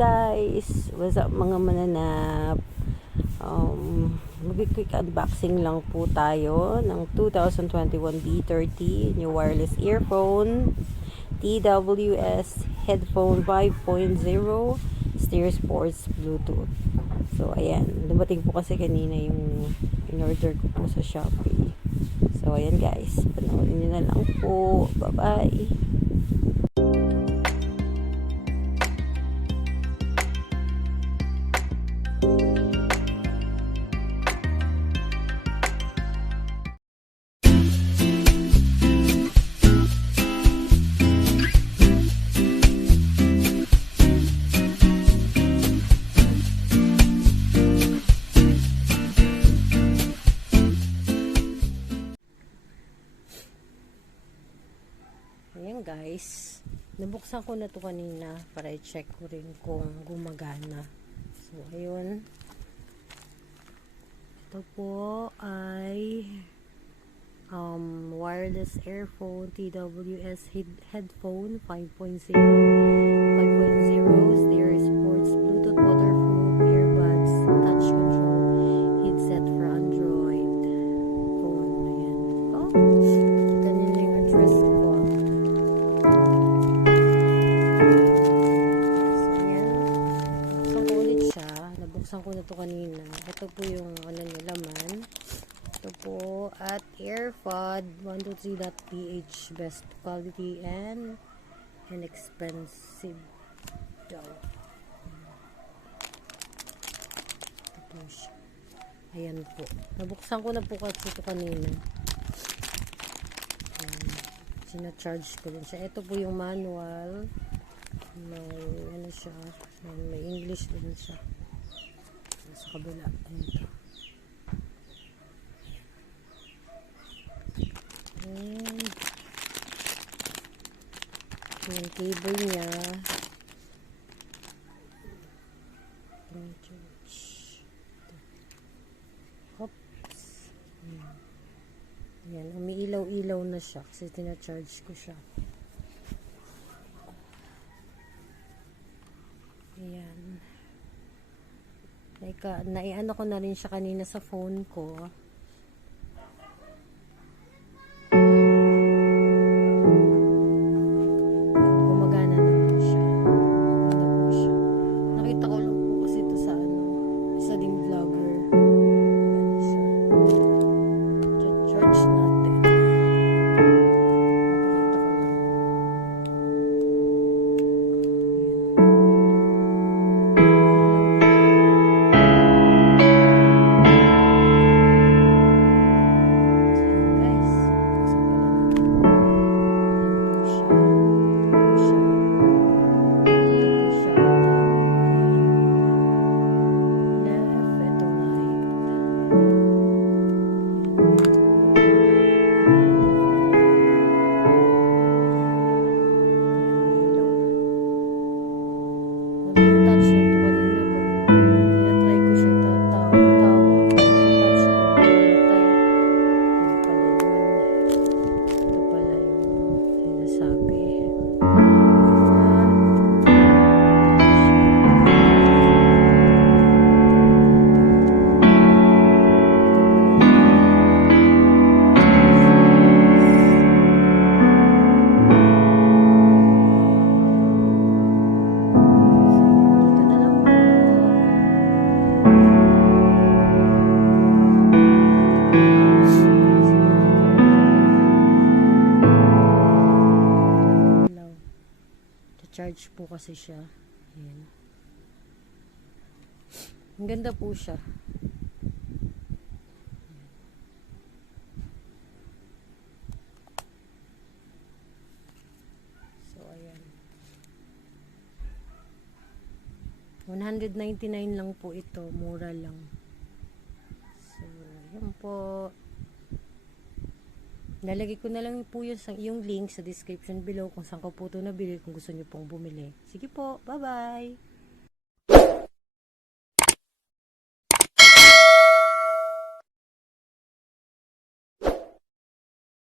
guys! What's up mga mananap? Quick unboxing lang po tayo ng 2021 B30 new wireless earphone TWS headphone 5.0 Stereo Sports Bluetooth. So ayan, dumating po kasi kanina yung in-order ko po sa Shopee. So ayan guys, panoorin nyo na lang po. Bye bye! Ayan guys, nabuksan ko na to kanina para i-check ko rin kung gumagana. So ayun, ito po ay wireless earphone TWS headphone 5.0 Stereo Sports Bluetooth waterproof earbuds touch control headset for Android phone. Ayan. Oh, ganyan yung address ko. Nabuksan ko na to kanina. Ito po yung ano niya, laman. Ito po at AirPod 123.ph best quality and inexpensive daw. Ito po siya. Ayan po. Nabuksan ko na po kasi ito kanina. Sina-charge ko din siya. Ito po yung manual. May ano siya. May English din siya. Sa kabila. Ayan. Yung cable niya. Oops. Ayan. Umiilaw-ilaw na siya kasi tina-charge ko siya. Ayan. Like, naiano ko na rin siya kanina sa phone ko. Gumagana naman siya. Ganda po siya. Nakita ko lang po kasi ito sa isa ding vlogger. Ganda siya. Charge natin. Papakita ko lang. Charge po kasi siya. Ayan. Ang ganda po siya. So, ayan. 199 lang po ito. Mura lang. So, ayan po. Nalagay ko na lang po yung link sa description below kung saan ko po ito nabili kung gusto nyo pong bumili. Sige po, bye-bye!